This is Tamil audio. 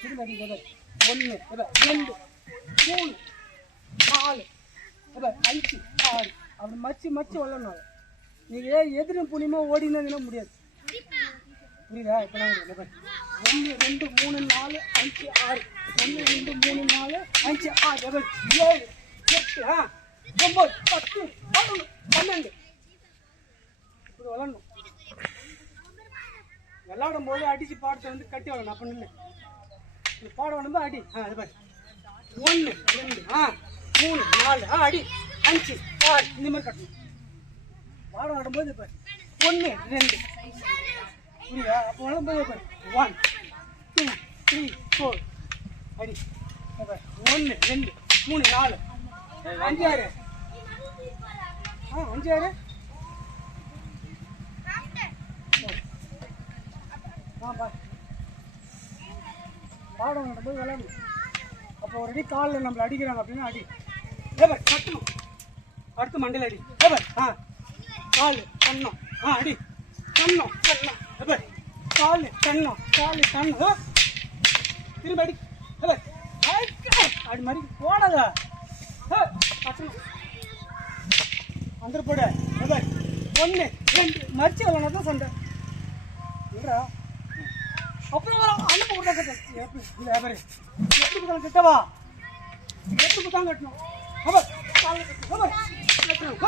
திரும்ப அடிங்க. 1 2 3 4 5 6 அப்படி மச்சு வரலனால நீங்கள் எதிரும் புனியமா ஓடினா முடியாது. புரியுதா? இப்போ நான் 1 2 3 4 5 6 1 2 3 4 5 6 7 8 9 10 11 12 இப்படி விளாடணும். விளாடும் போது அடிச்சு பாடத்தை வந்து கட்டி விடணும். அப்போ நின்று பாட வேணும்போ அடி. அது பாரு 1 2 3 4 அடி 5 6 இந்த மாதிரி கட்டணும். பாடம் ஆடும்போது இப்போ 1 2 புரியுதா? அப்போ விளாடும்போது இப்போ 1 2 3 4 அடி 1 2 3 4 5 6 5 6 பாடம் நடக்கும்போது விளையாடணும். அப்போ ஒரு அடி காலில் நம்மளை அடிக்கிறாங்க அப்படின்னா அடி கட்டணும். அடுத்து மண்டையில் அடி கால் கண்ணம் அடி கண்ணம் கால் கண்ணம் திரும்ப அடி அப்படி மாதிரி போடாத கட்டணும். வந்துட்டு போட 1 2 மறிச்சு விளாட்னா தான் சண்டை இல்லைடா. அப்புறம் அனுப்ப கொடுத்தா கட்டணும். எப்படி கொடுத்தாலும் கிட்டவா எப்படி கொடுத்தாலும் கட்டணும். கட்டணும்